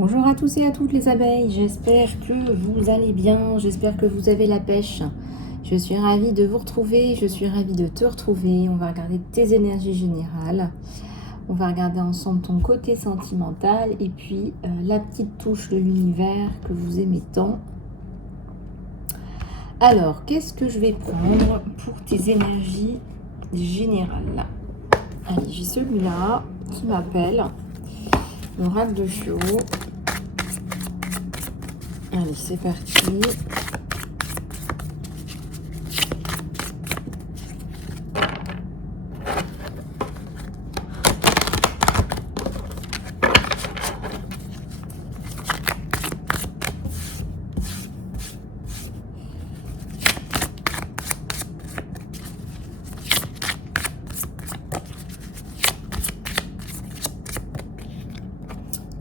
Bonjour à tous et à toutes les abeilles, j'espère que vous allez bien, j'espère que vous avez la pêche. Je suis ravie de vous retrouver, je suis ravie de te retrouver. On va regarder tes énergies générales, on va regarder ensemble ton côté sentimental et puis la petite touche de l'univers que vous aimez tant. Alors, qu'est-ce que je vais prendre pour tes énergies générales? Allez, j'ai celui-là qui m'appelle l'oracle de Chio. Allez, c'est parti.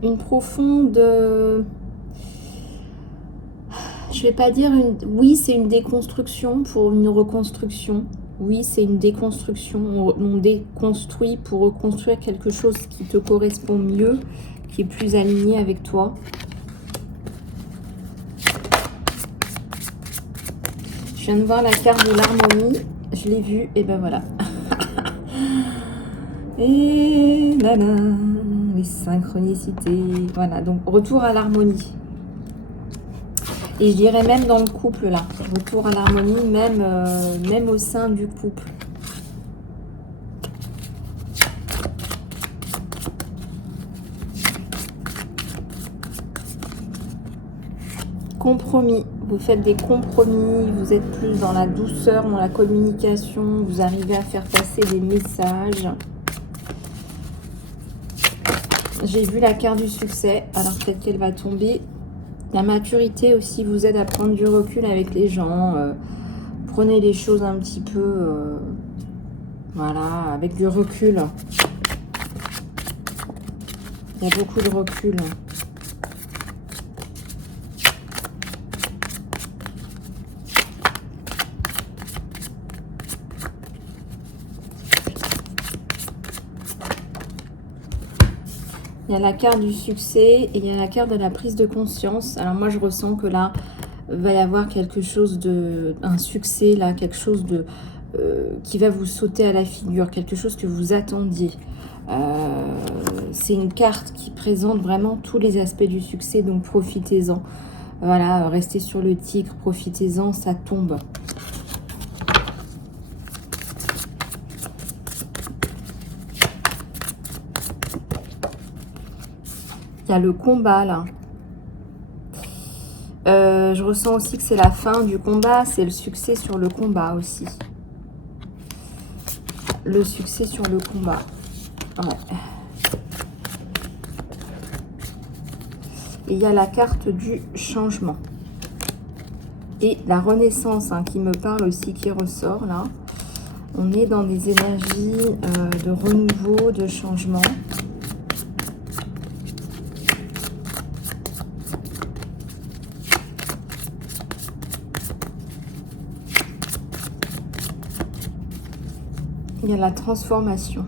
Une profonde... Je vais pas dire une... Oui, c'est une déconstruction pour une reconstruction. Oui, c'est une déconstruction. On déconstruit pour reconstruire quelque chose qui te correspond mieux, qui est plus aligné avec toi. Je viens de voir la carte de l'harmonie. Je l'ai vue et ben voilà. Et là, les synchronicités. Voilà, donc retour à l'harmonie. Et je dirais même dans le couple, là. Retour à l'harmonie, même au sein du couple. Compromis. Vous faites des compromis, vous êtes plus dans la douceur, dans la communication. Vous arrivez à faire passer des messages. J'ai vu la carte du succès. Alors peut-être qu'elle va tomber. La maturité aussi vous aide à prendre du recul avec les gens. Prenez les choses un petit peu, voilà, avec du recul. Il y a beaucoup de recul. Il y a la carte du succès et il y a la carte de la prise de conscience. Alors moi je ressens que là va y avoir quelque chose de, un succès là, quelque chose de qui va vous sauter à la figure, quelque chose que vous attendiez. C'est une carte qui présente vraiment tous les aspects du succès, donc profitez-en. Voilà, restez sur le tigre, profitez-en, ça tombe. Il y a le combat là. Je ressens aussi que c'est la fin du combat, c'est le succès sur le combat aussi. Le succès sur le combat. Ouais. Et il y a la carte du changement. Et la renaissance hein, qui me parle aussi, qui ressort là. On est dans des énergies de renouveau, de changement. Il y a la transformation.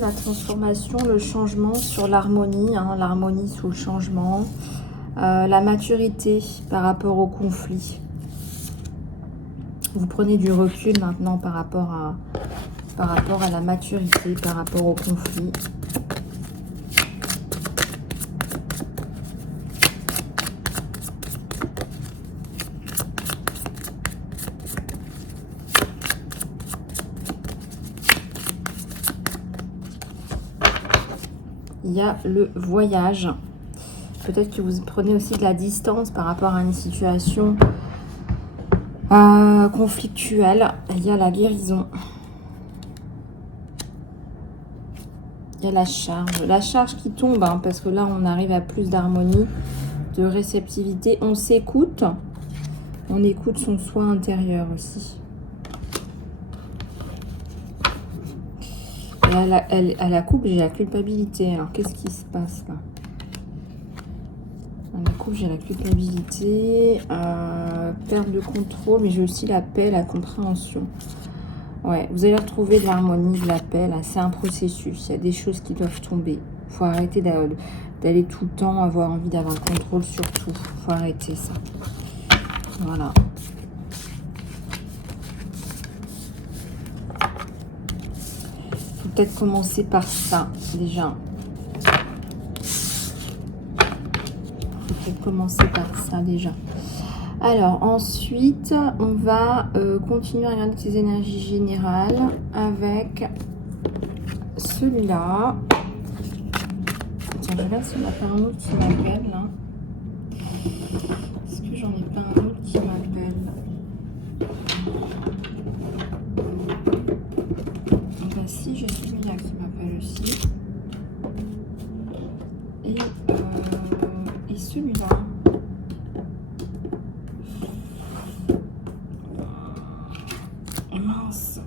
La transformation, le changement sur l'harmonie, hein, l'harmonie sous le changement. La maturité par rapport au conflit. Vous prenez du recul maintenant par rapport à la maturité, par rapport au conflit. Il y a le voyage. Peut-être que vous prenez aussi de la distance par rapport à une situation conflictuelle. Il y a la guérison. Il y a la charge qui tombe, hein, parce que là, on arrive à plus d'harmonie, de réceptivité. On s'écoute. On écoute son soi intérieur aussi. Et à la coupe, j'ai la culpabilité. Alors, qu'est-ce qui se passe là? À la coupe, j'ai la culpabilité, perte de contrôle, mais j'ai aussi la paix, la compréhension. Ouais, vous allez retrouver de l'harmonie, de la paix. Là, c'est un processus. Il y a des choses qui doivent tomber. Faut arrêter d'aller tout le temps avoir envie d'avoir le contrôle sur tout. Faut arrêter ça. Voilà. Faut peut-être commencer par ça, déjà. Faut peut-être commencer par ça, déjà. Alors, ensuite, on va continuer à regarder ces énergies générales avec celui-là. Tiens, je regarde si on n'a pas un autre qui m'appelle, là. Est-ce que j'en ai pas un autre qui m'appelle? Ben si, j'ai celui-là qui m'appelle aussi. Et celui-là. Mince.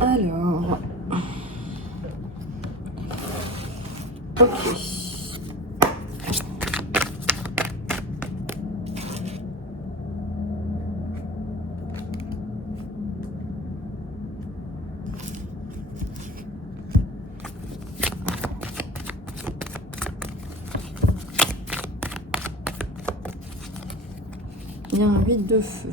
Alors. Ok. Il y a un 8 de feu.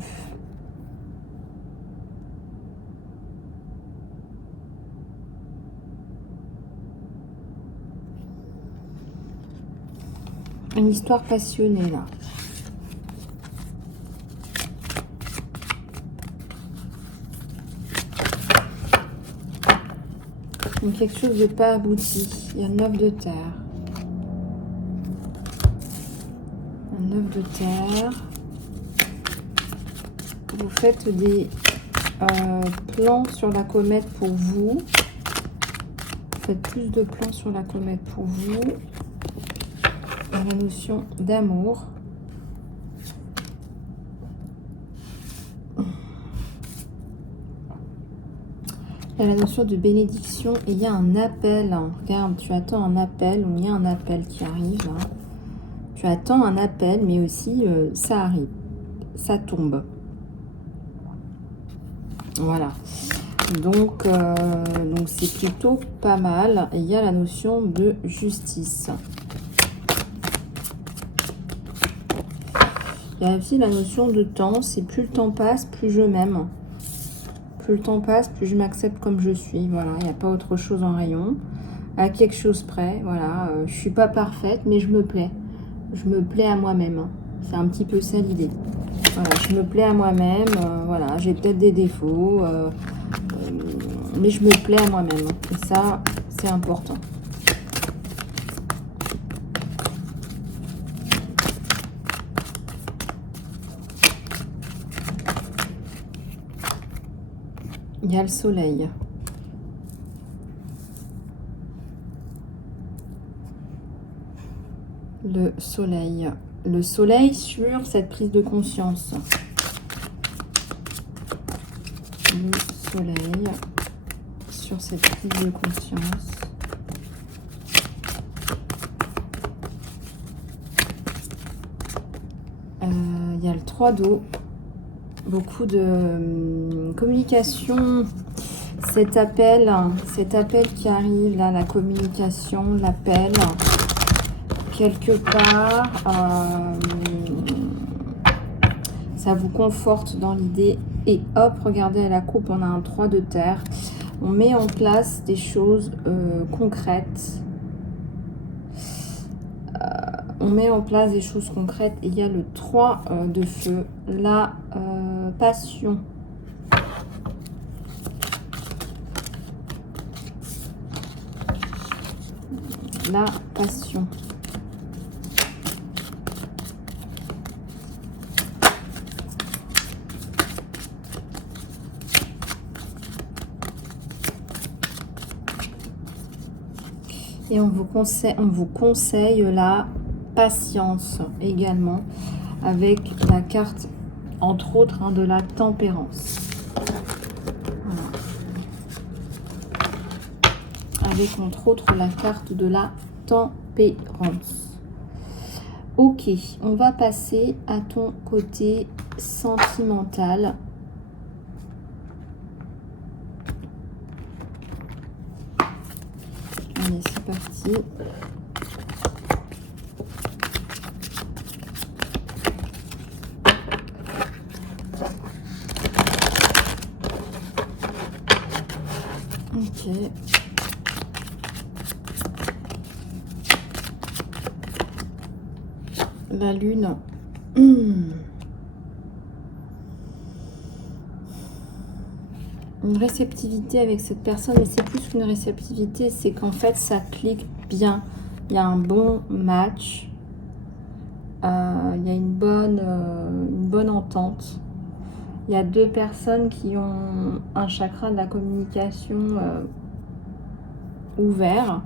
Une histoire passionnée, là. Donc, quelque chose de pas abouti. Il y a 9 de terre. Un 9 de terre. Vous faites des plans sur la comète pour vous. Vous faites plus de plans sur la comète pour vous. La notion d'amour. Il y a la notion de bénédiction et il y a un appel. Regarde, tu attends un appel ou il y a un appel qui arrive. Hein. Tu attends un appel, mais aussi ça arrive. Ça tombe. Voilà. Donc c'est plutôt pas mal. Et il y a la notion de justice. Il y a aussi la notion de temps. C'est plus le temps passe, plus je m'aime. Plus le temps passe, plus je m'accepte comme je suis. Voilà, il n'y a pas autre chose en rayon. À quelque chose près, voilà. Je suis pas parfaite, mais je me plais. Je me plais à moi-même. C'est un petit peu ça l'idée. Voilà, je me plais à moi-même. Voilà, j'ai peut-être des défauts, mais je me plais à moi-même. Et ça, c'est important. Il y a le soleil. Le soleil. Le soleil sur cette prise de conscience. Le soleil sur cette prise de conscience. Il y a le 3 d'eau. Beaucoup de communication. Cet appel qui arrive là, la communication, l'appel. Quelque part, ça vous conforte dans l'idée. Et hop, regardez à la coupe, on a un 3 de terre. On met en place des choses concrètes. On met en place des choses concrètes. Et il y a le 3 de feu. La passion. La passion. Et on vous conseille la patience également avec la carte, entre autres, hein, de la tempérance. Voilà. Avec, entre autres, la carte de la tempérance. Ok, on va passer à ton côté sentimental. Allez, c'est parti. Ok. La lune. Une réceptivité avec cette personne, mais c'est plus qu'une réceptivité, c'est qu'en fait ça clique bien. Il y a un bon match, il y a une bonne entente. Il y a deux personnes qui ont un chakra de la communication ouvert.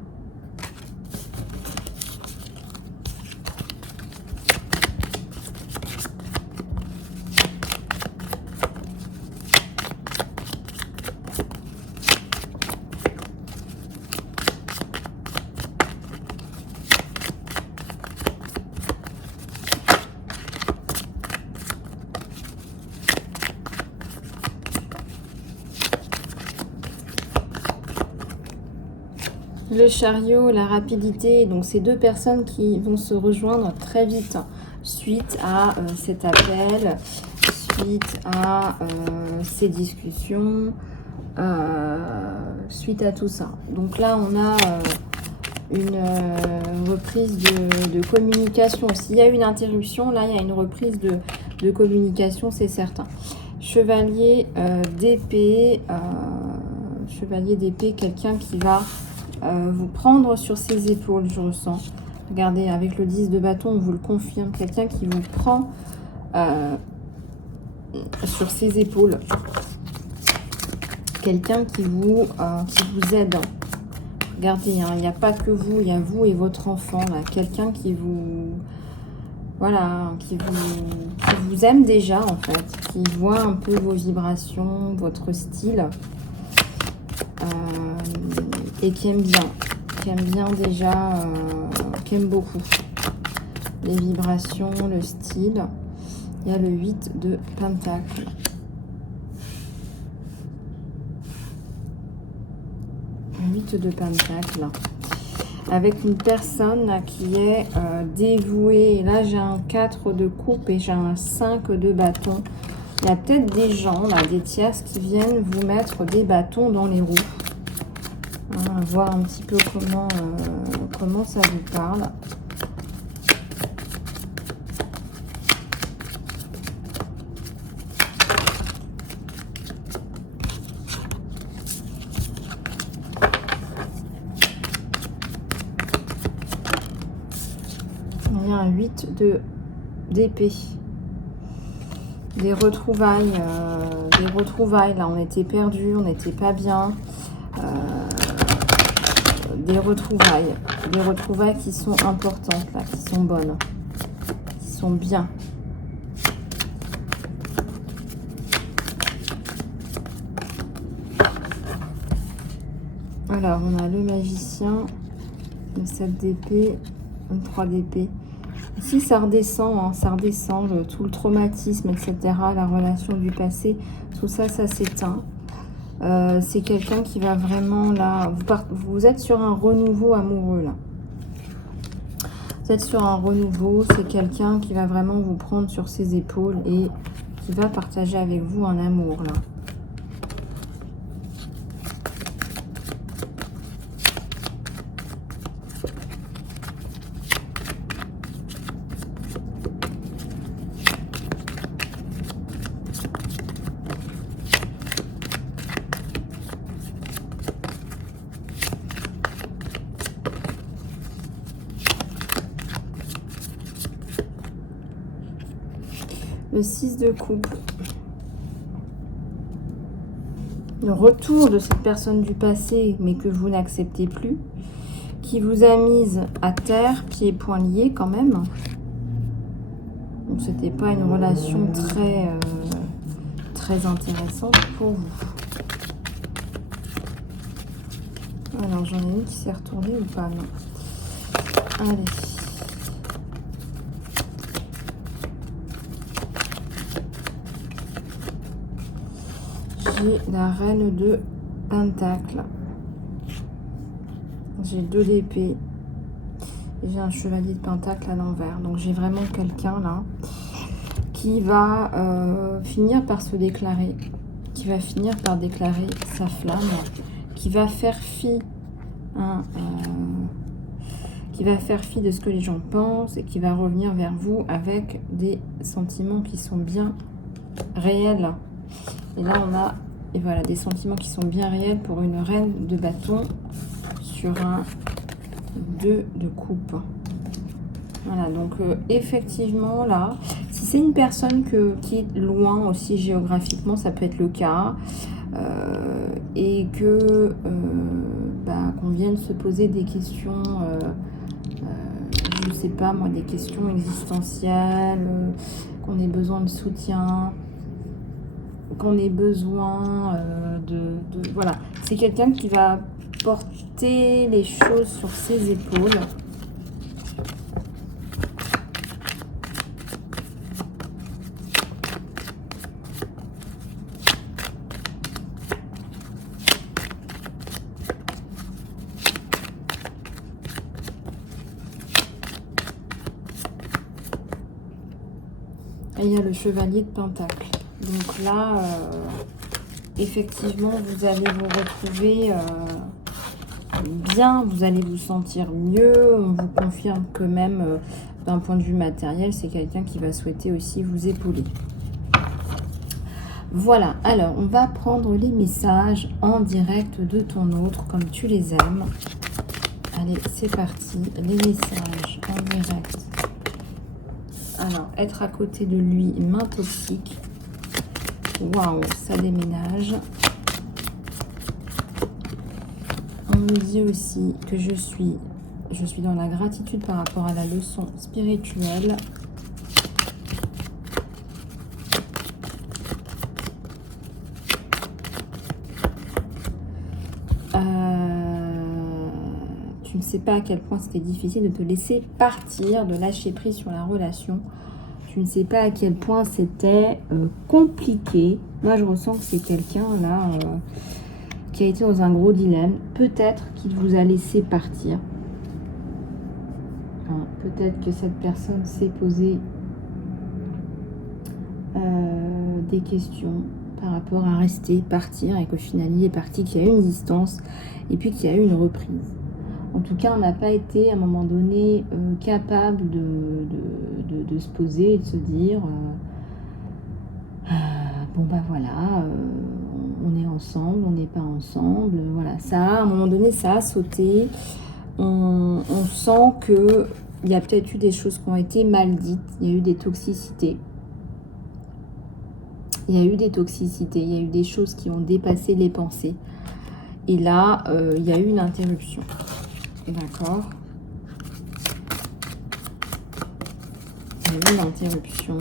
Le chariot, la rapidité, donc ces deux personnes qui vont se rejoindre très vite suite à cet appel, suite à ces discussions, suite à tout ça. Donc là, on a une reprise de communication. S'il y a une interruption, là, il y a une reprise de communication, c'est certain. Chevalier d'épée, quelqu'un qui va vous prendre sur ses épaules, je ressens. Regardez, avec le 10 de bâton, on vous le confirme. Quelqu'un qui vous prend sur ses épaules. Quelqu'un qui vous aide. Regardez, hein, il n'y a pas que vous, il y a vous et votre enfant. Quelqu'un qui vous... Voilà, qui vous aime déjà, en fait. Qui voit un peu vos vibrations, votre style. Et qui aime bien déjà, qui aime beaucoup les vibrations, le style. Il y a le 8 de Pentacle. Le 8 de Pentacle. Avec une personne là, qui est dévouée. Et là, j'ai un 4 de coupe et j'ai un 5 de bâton. Il y a peut-être des gens, là, des tierces qui viennent vous mettre des bâtons dans les roues. On va voir un petit peu comment ça vous parle. Il y a un 8 d'épée. Des retrouvailles. Là, on était perdus, on n'était pas bien. Des retrouvailles qui sont importantes, là, qui sont bonnes, qui sont bien. Alors, on a le magicien, le 7 d'épée, le 3 d'épée. Ici, ça redescend, hein, tout le traumatisme, etc., la relation du passé, tout ça, ça s'éteint. C'est quelqu'un qui va vraiment, là, vous êtes sur un renouveau amoureux, là. Vous êtes sur un renouveau, c'est quelqu'un qui va vraiment vous prendre sur ses épaules et qui va partager avec vous un amour, là. Le 6 de coupe. Le retour de cette personne du passé, mais que vous n'acceptez plus, qui vous a mise à terre, pieds et poings liés quand même. Donc c'était pas une relation très intéressante pour vous. Alors j'en ai une qui s'est retournée ou pas, non. Allez. J'ai la reine de Pentacle. J'ai 2 d'épée. Et j'ai un chevalier de pentacle à l'envers. Donc j'ai vraiment quelqu'un là qui va finir par se déclarer. Qui va finir par déclarer sa flamme. Qui va faire fi. Hein, qui va faire fi de ce que les gens pensent. Et qui va revenir vers vous avec des sentiments qui sont bien réels. Et là on a... Et voilà, des sentiments qui sont bien réels pour une reine de bâton sur un 2 de coupe. Voilà, donc effectivement, là, si c'est une personne qui est loin aussi géographiquement, ça peut être le cas, et que qu'on vienne se poser des questions, je ne sais pas moi, des questions existentielles, qu'on ait besoin de soutien, qu'on ait besoin voilà, c'est quelqu'un qui va porter les choses sur ses épaules. Et il y a le chevalier de pentacle. Donc là, effectivement, vous allez vous retrouver bien, vous allez vous sentir mieux. On vous confirme que même d'un point de vue matériel, c'est quelqu'un qui va souhaiter aussi vous épauler. Voilà, alors on va prendre les messages en direct de ton autre, comme tu les aimes. Allez, c'est parti, les messages en direct. Alors, être à côté de lui, main toxique. Waouh, ça déménage. On me dit aussi que je suis dans la gratitude par rapport à la leçon spirituelle. Tu ne sais pas à quel point c'était difficile de te laisser partir, de lâcher prise sur la relation. Tu ne sais pas à quel point c'était compliqué. Moi, je ressens que c'est quelqu'un là qui a été dans un gros dilemme. Peut-être qu'il vous a laissé partir. Hein, peut-être que cette personne s'est posé des questions par rapport à rester, partir, et qu'au final, il est parti, qu'il y a eu une distance et puis qu'il y a eu une reprise. En tout cas, on n'a pas été à un moment donné capable de se poser et de se dire bon bah voilà, on est ensemble, on n'est pas ensemble. Voilà, ça, à un moment donné, ça a sauté. On sent que il y a peut-être eu des choses qui ont été mal dites. Il y a eu des toxicités. Il y a eu des toxicités. Il y a eu des choses qui ont dépassé les pensées. Et là, il y a eu une interruption. D'accord. Il y a eu une interruption.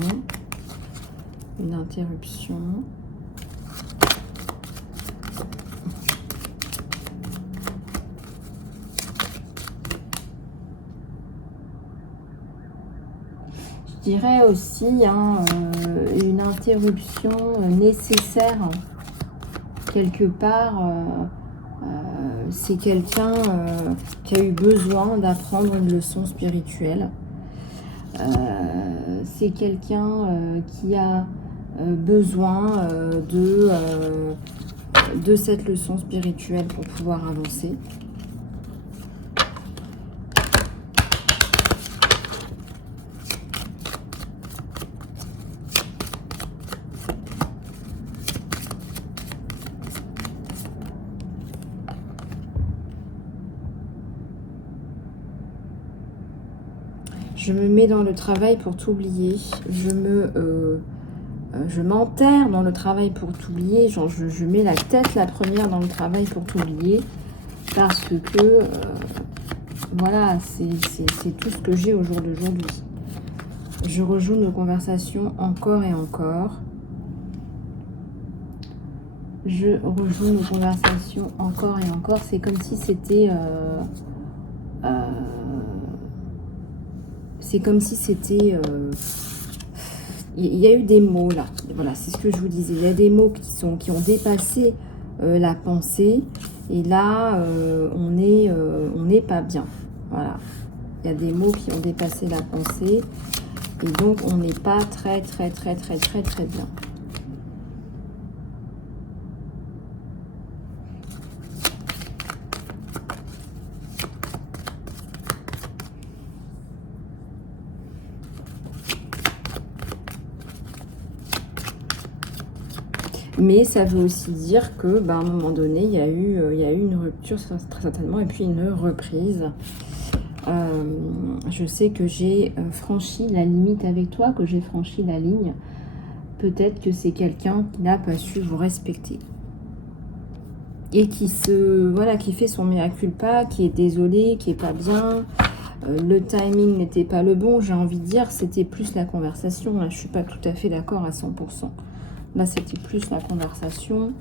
Une interruption. Je dirais aussi une interruption nécessaire quelque part. C'est quelqu'un qui a eu besoin d'apprendre une leçon spirituelle. C'est quelqu'un qui a besoin de cette leçon spirituelle pour pouvoir avancer. Je me mets dans le travail pour t'oublier. Je m'enterre dans le travail pour t'oublier. Genre, je mets la tête la première dans le travail pour t'oublier. Parce que, voilà, c'est tout ce que j'ai au jour d'aujourd'hui. Je rejoue nos conversations encore et encore. Je rejoue nos conversations encore et encore. C'est comme si c'était... c'est comme si c'était... il y a eu des mots là. Voilà, c'est ce que je vous disais. Il y a des mots qui ont dépassé la pensée. Et là, on n'est pas bien. Voilà. Il y a des mots qui ont dépassé la pensée. Et donc, on n'est pas très bien. Mais ça veut aussi dire que, à un moment donné, il y a eu une rupture, très certainement, et puis une reprise. Je sais que j'ai franchi la limite avec toi, que j'ai franchi la ligne. Peut-être que c'est quelqu'un qui n'a pas su vous respecter. Et qui fait son mea culpa, qui est désolé, qui est pas bien. Le timing n'était pas le bon, j'ai envie de dire, c'était plus la conversation. Là, je suis pas tout à fait d'accord à 100%. Là, c'était plus la conversation.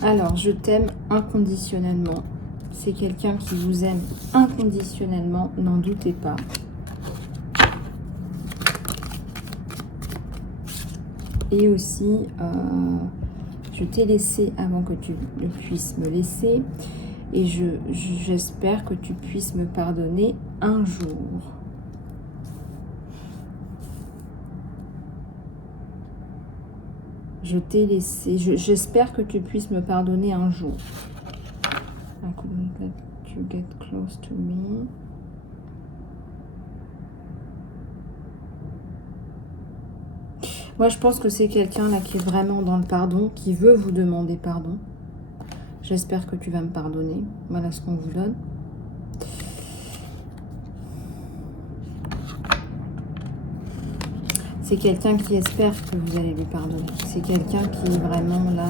Alors, je t'aime inconditionnellement. C'est quelqu'un qui vous aime inconditionnellement, n'en doutez pas. Et aussi, je t'ai laissé avant que tu ne puisses me laisser. Et j'espère que tu puisses me pardonner un jour. Je t'ai laissé. J'espère que tu puisses me pardonner un jour. I couldn't let you get close to me. Moi, je pense que c'est quelqu'un là qui est vraiment dans le pardon, qui veut vous demander pardon. J'espère que tu vas me pardonner. Voilà ce qu'on vous donne. C'est quelqu'un qui espère que vous allez lui pardonner. C'est quelqu'un qui est vraiment là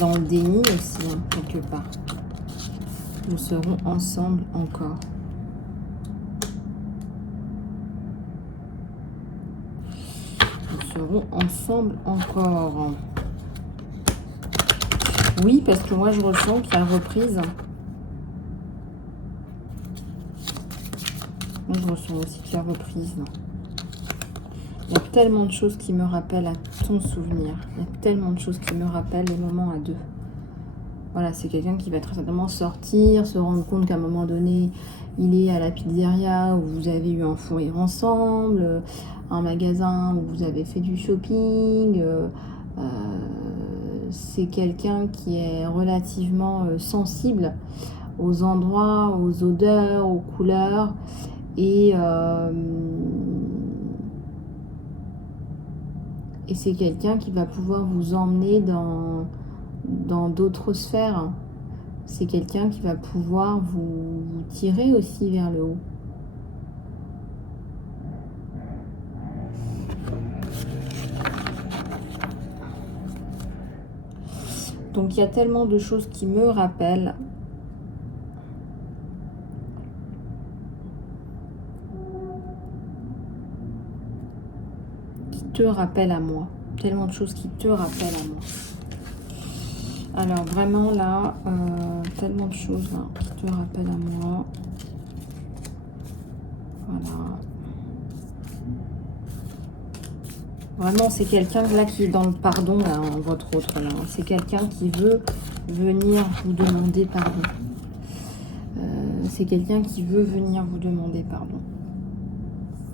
dans le déni aussi, hein, quelque part. Nous serons ensemble encore. Nous serons ensemble encore. Oui, parce que moi je ressens qu'il y a reprise. Moi je ressens aussi qu'il y a reprise. Il y a tellement de choses qui me rappellent à ton souvenir. Il y a tellement de choses qui me rappellent les moments à deux. Voilà, c'est quelqu'un qui va très certainement sortir, se rendre compte qu'à un moment donné, il est à la pizzeria où vous avez eu un fou rire ensemble, un magasin où vous avez fait du shopping. C'est quelqu'un qui est relativement sensible aux endroits, aux odeurs, aux couleurs. Et c'est quelqu'un qui va pouvoir vous emmener dans d'autres sphères. C'est quelqu'un qui va pouvoir vous tirer aussi vers le haut. Donc il y a tellement de choses qui me rappellent. Qui te rappellent à moi. Tellement de choses qui te rappellent à moi. Alors vraiment là, tellement de choses là, qui te rappellent à moi. Voilà. Vraiment, c'est quelqu'un là qui est dans le pardon, là, votre autre là. C'est quelqu'un qui veut venir vous demander pardon. C'est quelqu'un qui veut venir vous demander pardon.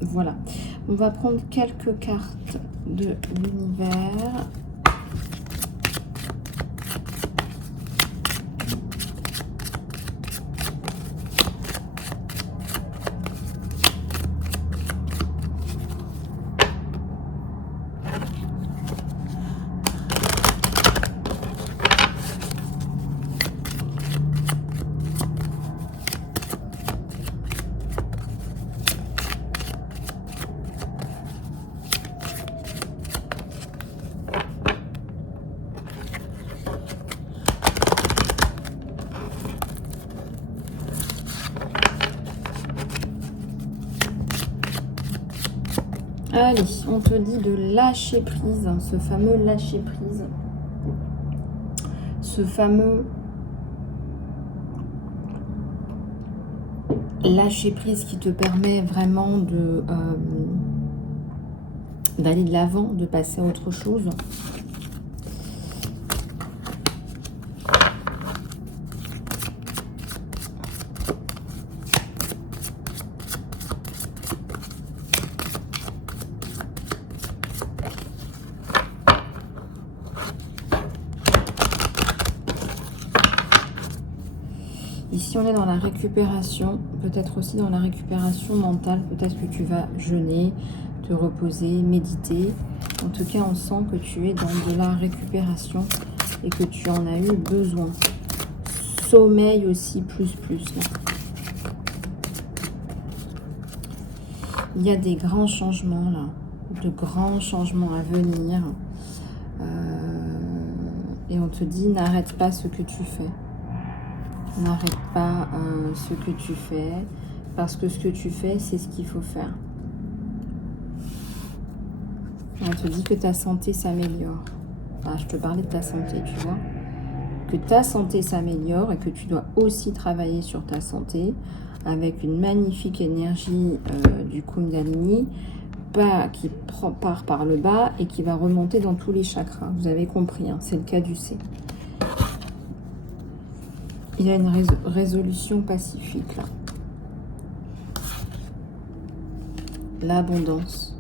Voilà. On va prendre quelques cartes de l'univers. Allez, on te dit de lâcher prise, ce fameux lâcher prise. Ce fameux lâcher prise qui te permet vraiment de d'aller de l'avant, de passer à autre chose. Ici, on est dans la récupération, peut-être aussi dans la récupération mentale. Peut-être que tu vas jeûner, te reposer, méditer. En tout cas, on sent que tu es dans de la récupération et que tu en as eu besoin. Sommeil aussi, plus. Là. Il y a des grands changements là, de grands changements à venir. Et on te dit, n'arrête pas ce que tu fais. N'arrête pas ce que tu fais, parce que ce que tu fais, c'est ce qu'il faut faire. On te dit que ta santé s'améliore. Ah, je te parlais de ta santé, tu vois. Que ta santé s'améliore et que tu dois aussi travailler sur ta santé avec une magnifique énergie du Kundalini qui part par le bas et qui va remonter dans tous les chakras. Vous avez compris, hein, c'est le cas du C. Il y a une résolution pacifique là. L'abondance.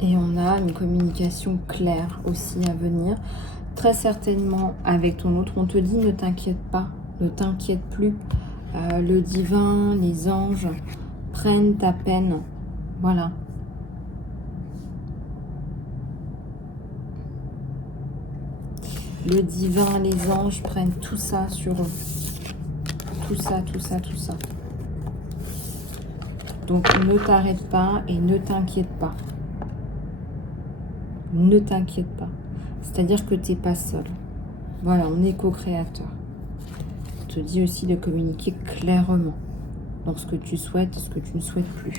Et on a une communication claire aussi à venir. Très certainement avec ton autre. On te dit ne t'inquiète pas, ne t'inquiète plus. Le divin, les anges prennent ta peine. Voilà. Le divin, les anges prennent tout ça sur eux. Tout ça. Donc ne t'arrête pas et ne t'inquiète pas. Ne t'inquiète pas. C'est-à-dire que tu n'es pas seul. Voilà, on est co-créateur. Je te dis aussi de communiquer clairement dans ce que tu souhaites et ce que tu ne souhaites plus.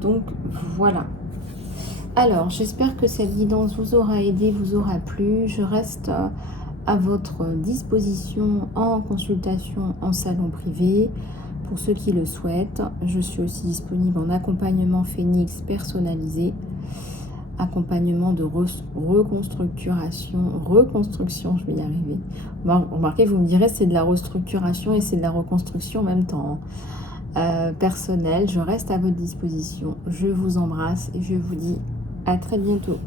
Donc voilà. Alors, j'espère que cette guidance vous aura aidé, vous aura plu. Je reste à votre disposition en consultation en salon privé. Pour ceux qui le souhaitent, je suis aussi disponible en accompagnement Phénix personnalisé, accompagnement de reconstruction, je vais y arriver. Remarquez, vous me direz, c'est de la restructuration et c'est de la reconstruction en même temps. Personnel, je reste à votre disposition. Je vous embrasse et je vous dis à très bientôt.